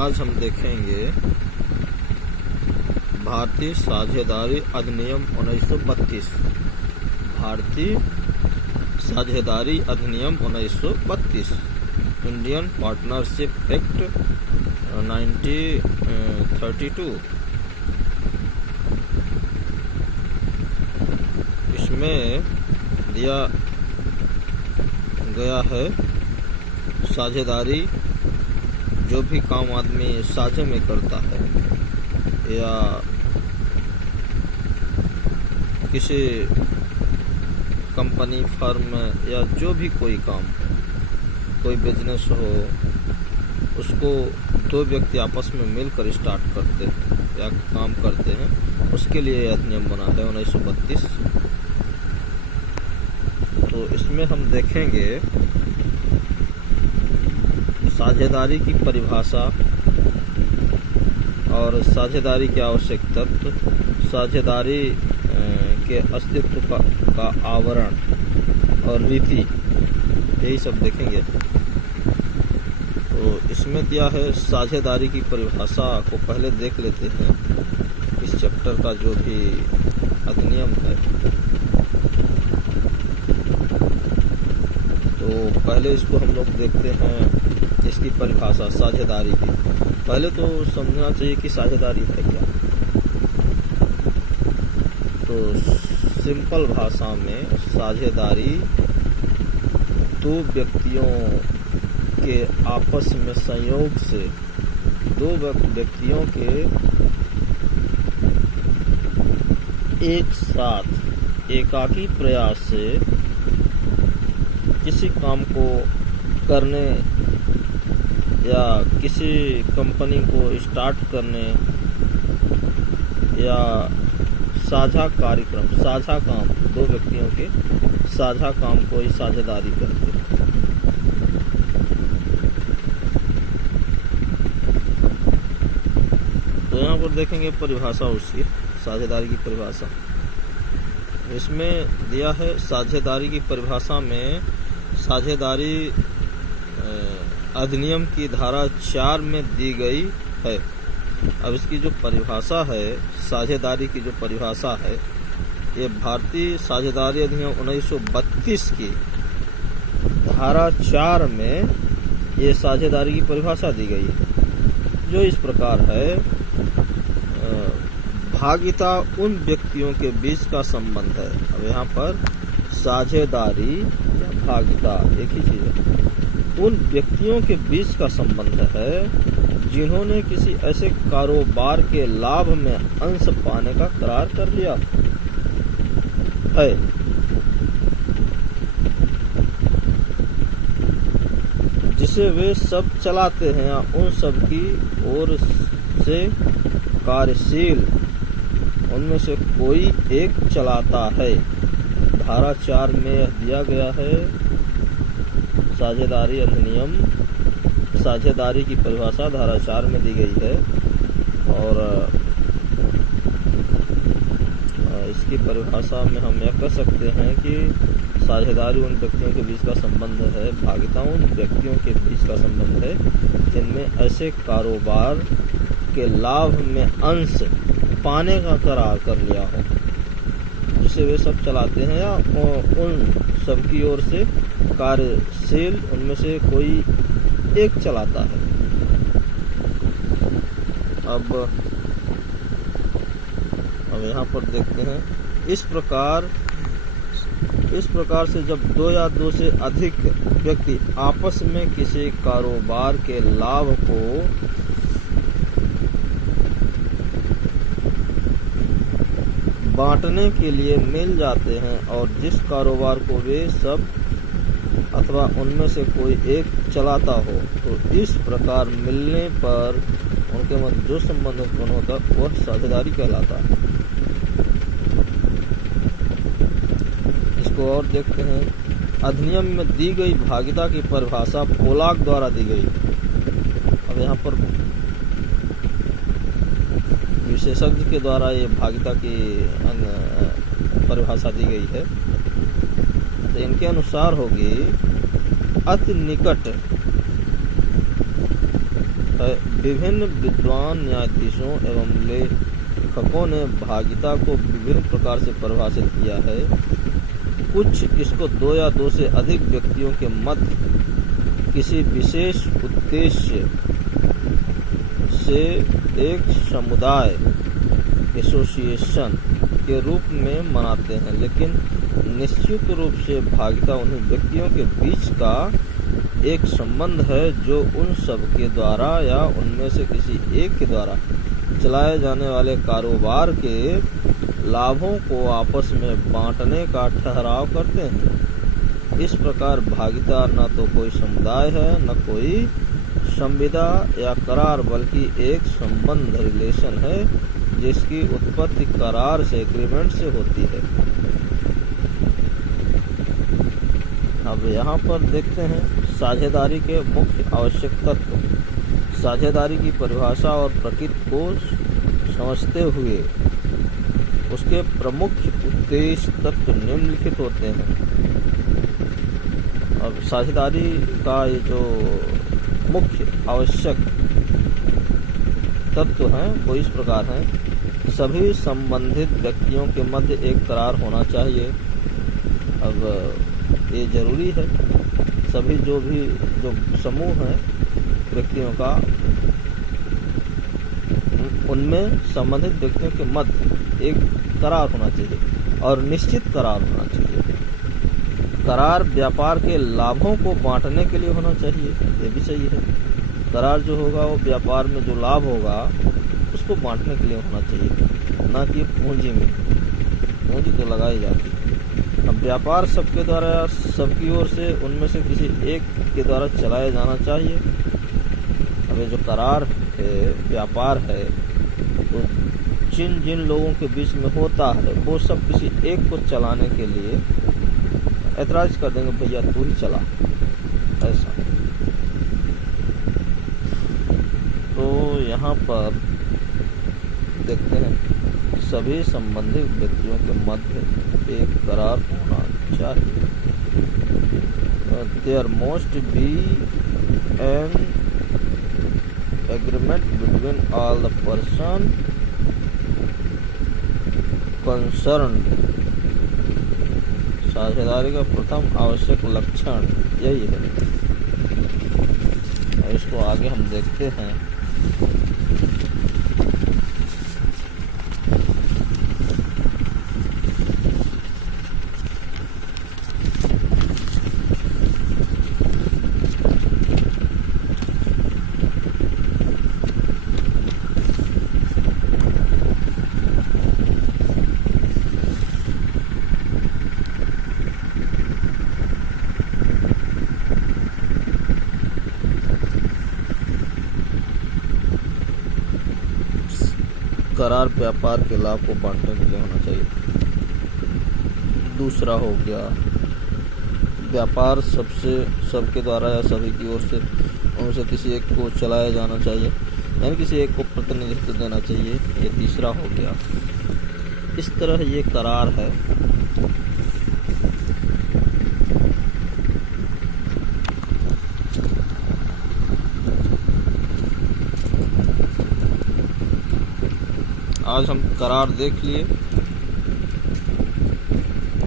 आज हम देखेंगे भारतीय साझेदारी अधिनियम 1932। भारतीय साझेदारी अधिनियम 1932, इंडियन पार्टनरशिप एक्ट 1932। इसमें दिया गया है साझेदारी जो भी काम आदमी साझे में करता है या किसी कंपनी फर्म या जो भी कोई काम, कोई बिजनेस हो, उसको दो व्यक्ति आपस में मिलकर स्टार्ट करते हैं या काम करते हैं, उसके लिए यह अधिनियम बना है 1932। तो इसमें हम देखेंगे साझेदारी की परिभाषा और साझेदारी के आवश्यक तत्व, साझेदारी के अस्तित्व का आवरण और रीति, यही सब देखेंगे। तो इसमें दिया है साझेदारी की परिभाषा को पहले देख लेते हैं, इस चैप्टर का जो भी अधिनियम है। तो पहले इसको हम लोग देखते हैं, इसकी परिभाषा साझेदारी की। पहले तो समझना चाहिए कि साझेदारी है क्या। तो सिंपल भाषा में साझेदारी दो व्यक्तियों के आपस में संयोग से, दो व्यक्तियों के एक साथ एकाकी प्रयास से किसी काम को करने या किसी कंपनी को स्टार्ट करने या साझा कार्यक्रम, साझा काम, दो व्यक्तियों के साझा काम को ही साझेदारी करते हैं। तो यहाँ पर देखेंगे परिभाषा उसकी, साझेदारी की परिभाषा। इसमें दिया है साझेदारी की परिभाषा में साझेदारी अधिनियम की धारा 4 में दी गई है। अब इसकी जो परिभाषा है, साझेदारी की जो परिभाषा है, ये भारतीय साझेदारी अधिनियम 1932 की धारा 4 में ये साझेदारी की परिभाषा दी गई है, जो इस प्रकार है। भागिता उन व्यक्तियों के बीच का संबंध है। अब यहाँ पर साझेदारी या भागिता एक ही चीज है। उन व्यक्तियों के बीच का संबंध है जिन्होंने किसी ऐसे कारोबार के लाभ में अंश पाने का करार कर लिया है। जिसे वे सब चलाते हैं या उन सब की ओर से कार्यशील उनमें से कोई एक चलाता है। धारा 4 में यह दिया गया है। साझेदारी अधिनियम, साझेदारी की परिभाषा धारा 4 में दी गई है और इसकी परिभाषा में हम यह कह सकते हैं कि साझेदारी उन व्यक्तियों के बीच का संबंध है, भागिता उन व्यक्तियों के बीच का संबंध है जिनमें ऐसे कारोबार के लाभ में अंश पाने का करार कर लिया हो, जिसे वे सब चलाते हैं या उन सबकी ओर से कार्यशील उनमें से कोई एक चलाता है। अब यहाँ पर देखते हैं, इस प्रकार से जब दो या दो से अधिक व्यक्ति आपस में किसी कारोबार के लाभ को बांटने के लिए मिल जाते हैं और जिस कारोबार को वे सब अथवा उनमें से कोई एक चलाता हो, तो इस प्रकार मिलने पर उनके मध्य जो संबंध उत्पन्न होता वह साझेदारी कहलाता है। इसको और देखते हैं। अधिनियम में दी गई भागिता की परिभाषा पोलाक द्वारा दी गई। अब यहाँ पर विशेषज्ञ के द्वारा ये भागिता की परिभाषा दी गई है। तो इनके अनुसार होगी अति निकट है। विभिन्न विद्वान न्यायाधीशों एवं लेखकों ने भागिता को विभिन्न प्रकार से परिभाषित किया है। कुछ इसको दो या दो से अधिक व्यक्तियों के मध्य किसी विशेष उद्देश्य से एक समुदाय एसोसिएशन के रूप में मनाते हैं, लेकिन निश्चित रूप से भागिता उन्हीं व्यक्तियों के बीच का एक संबंध है जो उन सब के द्वारा या उनमें से किसी एक के द्वारा चलाए जाने वाले कारोबार के लाभों को आपस में बांटने का ठहराव करते हैं। इस प्रकार भागिता न तो कोई समुदाय है, न कोई संविदा या करार, बल्कि एक संबंध रिलेशन है जिसकी उत्पत्ति करार से, एग्रीमेंट से होती है। अब यहाँ पर देखते हैं साझेदारी के मुख्य आवश्यक तत्व। साझेदारी की परिभाषा और प्रकृति को समझते हुए उसके प्रमुख उद्देश्य तत्व निम्नलिखित होते हैं। अब साझेदारी का ये जो मुख्य आवश्यक तत्व हैं वो इस प्रकार हैं। सभी संबंधित व्यक्तियों के मध्य एक करार होना चाहिए। अब ये जरूरी है, सभी जो समूह हैं व्यक्तियों का, उनमें संबंधित व्यक्तियों के मध्य एक करार होना चाहिए और निश्चित करार होना चाहिए। करार व्यापार के लाभों को बांटने के लिए होना चाहिए, ये भी सही है। करार जो होगा वो व्यापार में जो लाभ होगा उसको बांटने के लिए होना चाहिए, ना कि पूंजी में। पूंजी तो लगाई जाती है। अब व्यापार सबके द्वारा, सबकी ओर से, उनमें से किसी एक के द्वारा चलाया जाना चाहिए। अब ये जो करार है, व्यापार है, तो जिन जिन लोगों के बीच में होता है वो सब किसी एक को चलाने के लिए ऐतराज कर देंगे, भैया तू ही चला, ऐसा। तो यहाँ पर देखते हैं सभी संबंधित व्यक्तियों के मध्य एक करार होना चाहिए। There must be an agreement between all the person concerned। साझेदारी का प्रथम आवश्यक लक्षण यही है। और इसको आगे हम देखते हैं। करार व्यापार के लाभ को बांटने के लिए होना चाहिए। दूसरा हो गया, व्यापार सबके द्वारा या सभी की ओर से उनसे किसी एक को चलाया जाना चाहिए, यानी किसी एक को प्रतिनिधित्व देना चाहिए। ये तीसरा हो गया। इस तरह ये करार है। आज हम करार देख लिए।